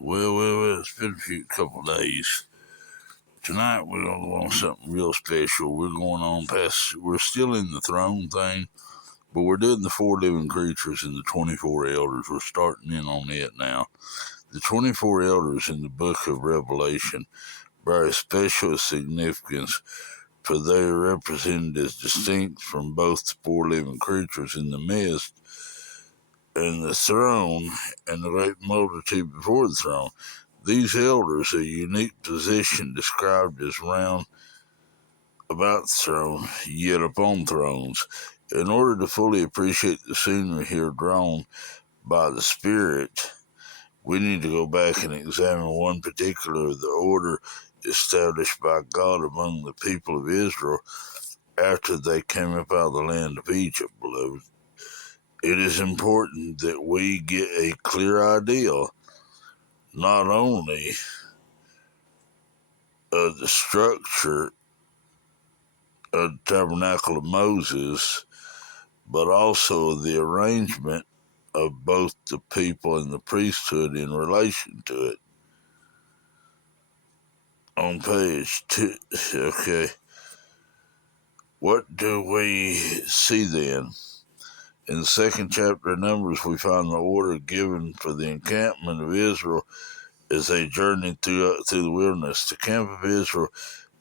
Well, it's been a few couple days. Tonight we're gonna go on something real special. We're going on past. We're still in the throne thing, but we're doing the four living creatures and the 24 elders. We're starting in on it now. The 24 elders in the book of Revelation bear a special significance, for they are represented as distinct from both the four living creatures in the midst and the throne and the great multitude before the throne. These elders, a unique position described as round about the throne, yet upon thrones. In order to fully appreciate the scenery here drawn by the Spirit, we need to go back and examine one particular of the order established by God among the people of Israel after they came up out of the land of Egypt, beloved. It is important that we get a clear idea not only of the structure of the tabernacle of Moses, but also the arrangement of both the people and the priesthood in relation to it. On page 2, okay, what do we see then? In the second chapter of Numbers, we find the order given for the encampment of Israel as they journeyed through the wilderness. The camp of Israel,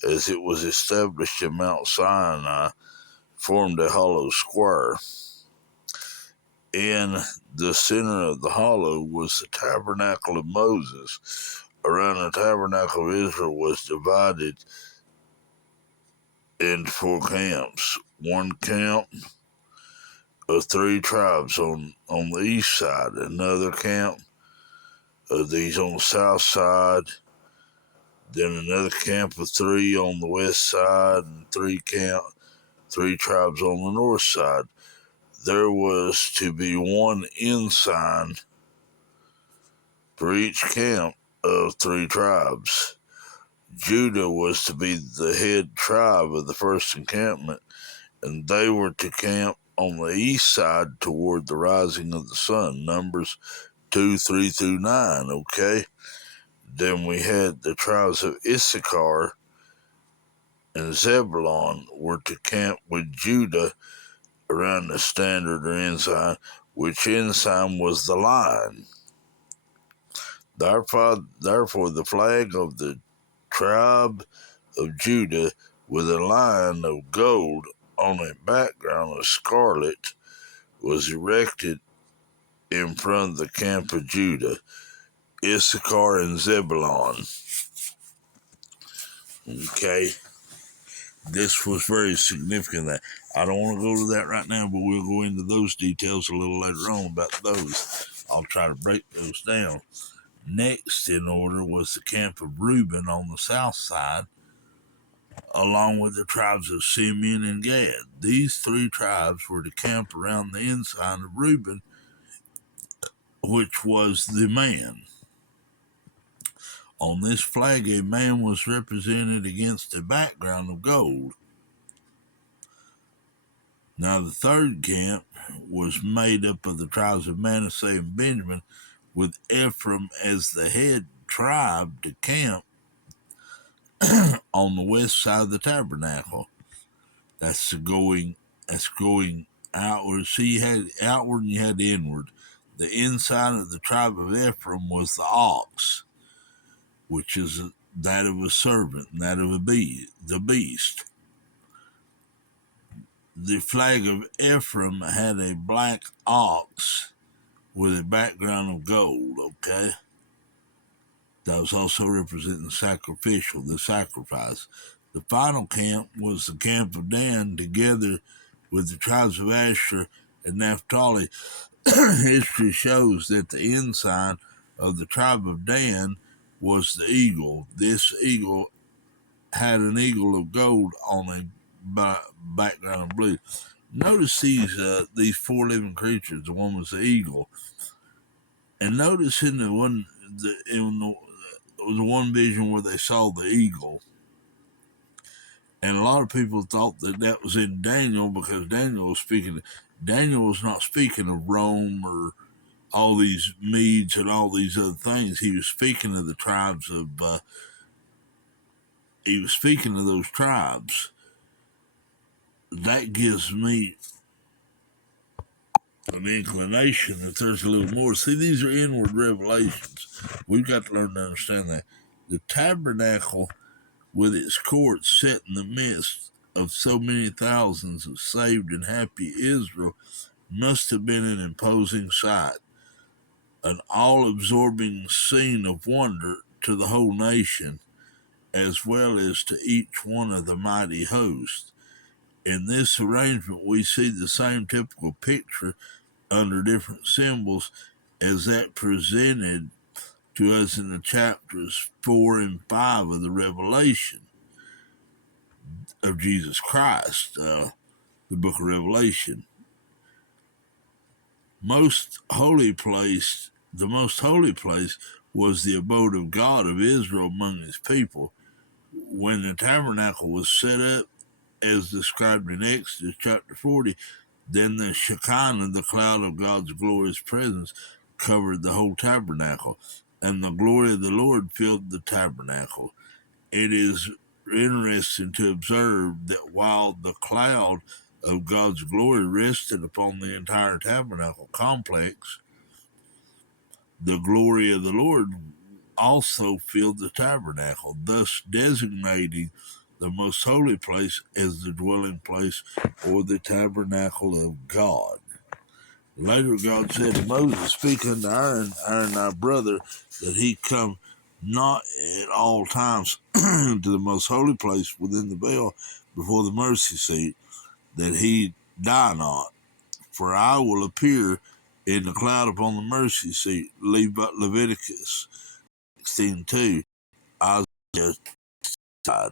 as it was established in Mount Sinai, formed a hollow square. In the center of the hollow was the tabernacle of Moses. Around the tabernacle of Israel was divided into four camps. One camp of three tribes on the east side, another camp of these on the south side, then another camp of three on the west side, and three tribes on the north side. There was to be one ensign for each camp of three tribes. Judah was to be the head tribe of the first encampment, and they were to camp on the east side toward the rising of the sun. Numbers 2, 3 through 9, okay? Then we had the tribes of Issachar and Zebulon were to camp with Judah around the standard or ensign, which ensign was the lion. Therefore, the flag of the tribe of Judah with a lion of gold on a background of scarlet was erected in front of the camp of Judah, Issachar, and Zebulon. Okay, this was very significant. That I don't want to go to that right now, but we'll go into those details a little later on about those. I'll try to break those down. Next in order was the camp of Reuben on the south side, along with the tribes of Simeon and Gad. These three tribes were to camp around the ensign of Reuben, which was the man. On this flag, a man was represented against a background of gold. Now, the third camp was made up of the tribes of Manasseh and Benjamin, with Ephraim as the head tribe to camp on the west side of the tabernacle. That's going outward. So you had outward and you had inward. The inside of the tribe of Ephraim was the ox, which is that of a servant and that of the beast. The flag of Ephraim had a black ox with a background of gold, okay? That was also representing the sacrifice. The final camp was the camp of Dan, together with the tribes of Asher and Naphtali. History shows that the ensign of the tribe of Dan was the eagle. This eagle had an eagle of gold on a background of blue. Notice these four living creatures. The one was the eagle, and notice in the one vision where they saw the eagle, and a lot of people thought that was in Daniel because Daniel was speaking. Daniel was not speaking of Rome or all these Medes and all these other things. He was speaking of the tribes of, he was speaking of those tribes. That gives me an inclination that there's a little more. See, these are inward revelations. We've got to learn to understand that. The tabernacle, with its courts set in the midst of so many thousands of saved and happy Israel, must have been an imposing sight, an all-absorbing scene of wonder to the whole nation, as well as to each one of the mighty host. In this arrangement, we see the same typical picture under different symbols as that presented to us in the chapters 4 and 5 of the Revelation of Jesus Christ, the book of Revelation. The most holy place was the abode of God of Israel among his people. When the tabernacle was set up, as described in Exodus chapter 40, then the Shekinah, the cloud of God's glorious presence, covered the whole tabernacle, and the glory of the Lord filled the tabernacle. It is interesting to observe that while the cloud of God's glory rested upon the entire tabernacle complex, the glory of the Lord also filled the tabernacle, thus designating the most holy place as the dwelling place or the tabernacle of God. Later God said to Moses, speak unto Aaron, thy brother, that he come not at all times to the most holy place within the veil before the mercy seat, that he die not. For I will appear in the cloud upon the mercy seat. Leviticus 16:2. Isaiah died.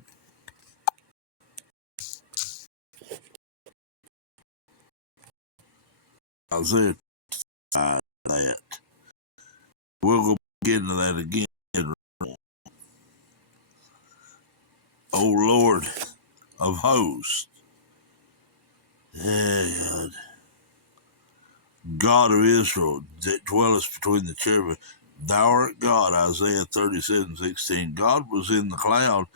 Isaiah died that. We'll go back into that again. O Lord of hosts, God of Israel, that dwellest between the cherubim, thou art God, Isaiah 37:16. God was in the cloud.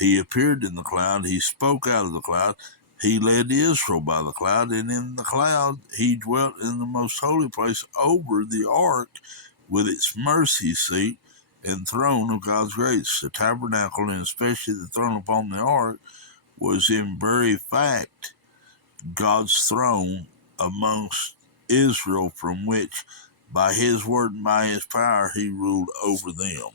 He appeared in the cloud. He spoke out of the cloud. He led Israel by the cloud, and in the cloud he dwelt in the most holy place over the ark with its mercy seat and throne of God's grace. The tabernacle, and especially the throne upon the ark, was in very fact God's throne amongst Israel, from which by his word and by his power he ruled over them.